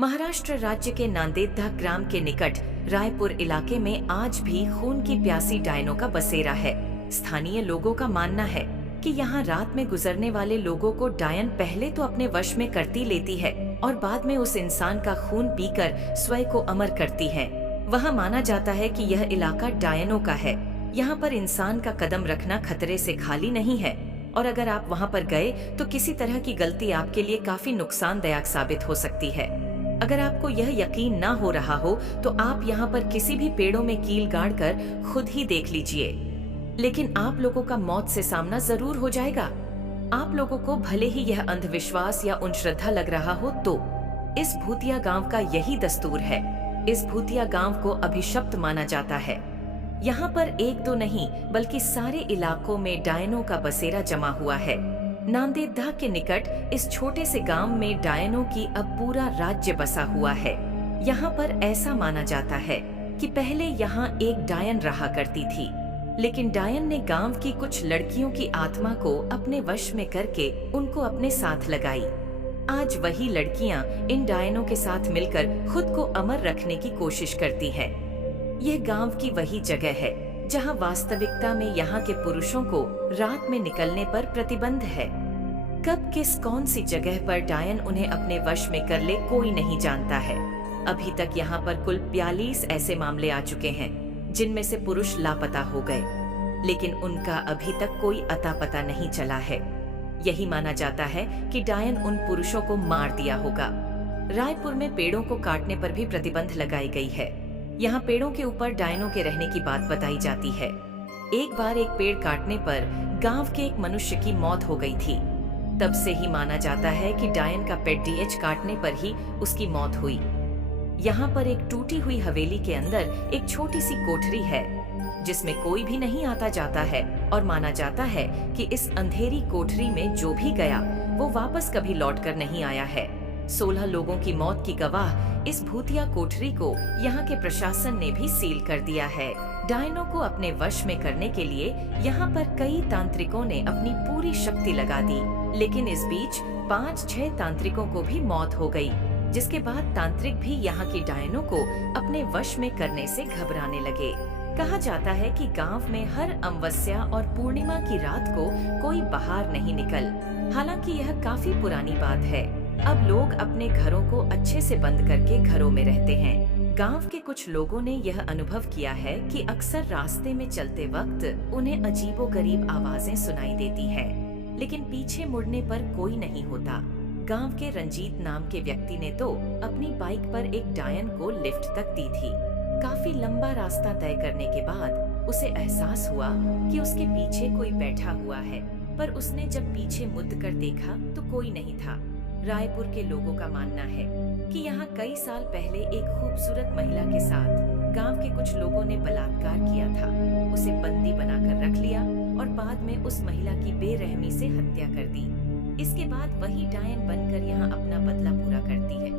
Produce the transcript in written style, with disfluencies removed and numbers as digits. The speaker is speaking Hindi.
महाराष्ट्र राज्य के नांदेड़ ग्राम के निकट रायपुर इलाके में आज भी खून की प्यासी डायनों का बसेरा है। स्थानीय लोगों का मानना है कि यहाँ रात में गुजरने वाले लोगों को डायन पहले तो अपने वश में करती लेती है और बाद में उस इंसान का खून पीकर स्वयं को अमर करती है। वहाँ माना जाता है कि यह इलाका डायनों का है। यहाँ पर इंसान का कदम रखना खतरे से खाली नहीं है और अगर आप वहाँ पर गए तो किसी तरह की गलती आपके लिए काफी नुकसानदायक साबित हो सकती है। अगर आपको यह यकीन ना हो रहा हो तो आप यहाँ पर किसी भी पेड़ों में कील गाड़ कर खुद ही देख लीजिए, लेकिन आप लोगों का मौत से सामना जरूर हो जाएगा। आप लोगों को भले ही यह अंधविश्वास या अंधश्रद्धा लग रहा हो तो इस भूतिया गांव का यही दस्तूर है। इस भूतिया गांव को अभिशप्त माना जाता है। यहाँ पर एक दो नहीं बल्कि सारे इलाकों में डायनों का बसेरा जमा हुआ है। नांदेड़ के निकट इस छोटे से गांव में डायनों की अब पूरा राज्य बसा हुआ है। यहाँ पर ऐसा माना जाता है कि पहले यहाँ एक डायन रहा करती थी, लेकिन डायन ने गांव की कुछ लड़कियों की आत्मा को अपने वश में करके उनको अपने साथ लगाई। आज वही लड़कियां इन डायनों के साथ मिलकर खुद को अमर रखने की कोशिश करती हैं। यह गांव की वही जगह है जहां वास्तविकता में यहाँ के पुरुषों को रात में निकलने पर प्रतिबंध है। कब किस कौन सी जगह पर डायन उन्हें अपने वश में कर ले कोई नहीं जानता है। अभी तक यहाँ पर कुल 42 ऐसे मामले आ चुके हैं जिनमें से पुरुष लापता हो गए, लेकिन उनका अभी तक कोई अता पता नहीं चला है। यही माना जाता है कि डायन उन पुरुषों को मार दिया होगा। रायपुर में पेड़ों को काटने पर भी प्रतिबंध लगाई गई है। यहाँ पेड़ों के ऊपर डायनों के रहने की बात बताई जाती है। एक बार एक पेड़ काटने पर गांव के एक मनुष्य की मौत हो गई थी। तब से ही माना जाता है कि डायन का पेट डीएच काटने पर ही उसकी मौत हुई। यहाँ पर एक टूटी हुई हवेली के अंदर एक छोटी सी कोठरी है जिसमें कोई भी नहीं आता जाता है और माना जाता है कि इस अंधेरी कोठरी में जो भी गया वो वापस कभी लौट कर नहीं आया है। 16 लोगों की मौत की गवाह इस भूतिया कोठरी को यहाँ के प्रशासन ने भी सील कर दिया है। डायनों को अपने वश में करने के लिए यहाँ पर कई तांत्रिकों ने अपनी पूरी शक्ति लगा दी, लेकिन इस बीच 5-6 तांत्रिकों को भी मौत हो गई, जिसके बाद तांत्रिक भी यहाँ की डायनों को अपने वश में करने से घबराने लगे। कहा जाता है कि गांव में हर अमावस्या और पूर्णिमा की रात को कोई बाहर नहीं निकल। हालांकि यह काफी पुरानी बात है। अब लोग अपने घरों को अच्छे से बंद करके घरों में रहते हैं। गांव के कुछ लोगों ने यह अनुभव किया है कि अक्सर रास्ते में चलते वक्त उन्हें अजीबोगरीब आवाजें सुनाई देती है, लेकिन पीछे मुड़ने पर कोई नहीं होता। गांव के रंजीत नाम के व्यक्ति ने तो अपनी बाइक पर एक डायन को लिफ्ट तक दी थी। काफी लंबा रास्ता तय करने के बाद उसे एहसास हुआ कि उसके पीछे कोई बैठा हुआ है, पर उसने जब पीछे मुड़ कर देखा तो कोई नहीं था। रायपुर के लोगों का मानना है कि यहाँ कई साल पहले एक खूबसूरत महिला के साथ गांव के कुछ लोगों ने बलात्कार किया था। उसे बंदी बनाकर रख लिया और बाद में उस महिला की बेरहमी से हत्या कर दी। इसके बाद वही डायन बनकर यहाँ अपना बदला पूरा करती है।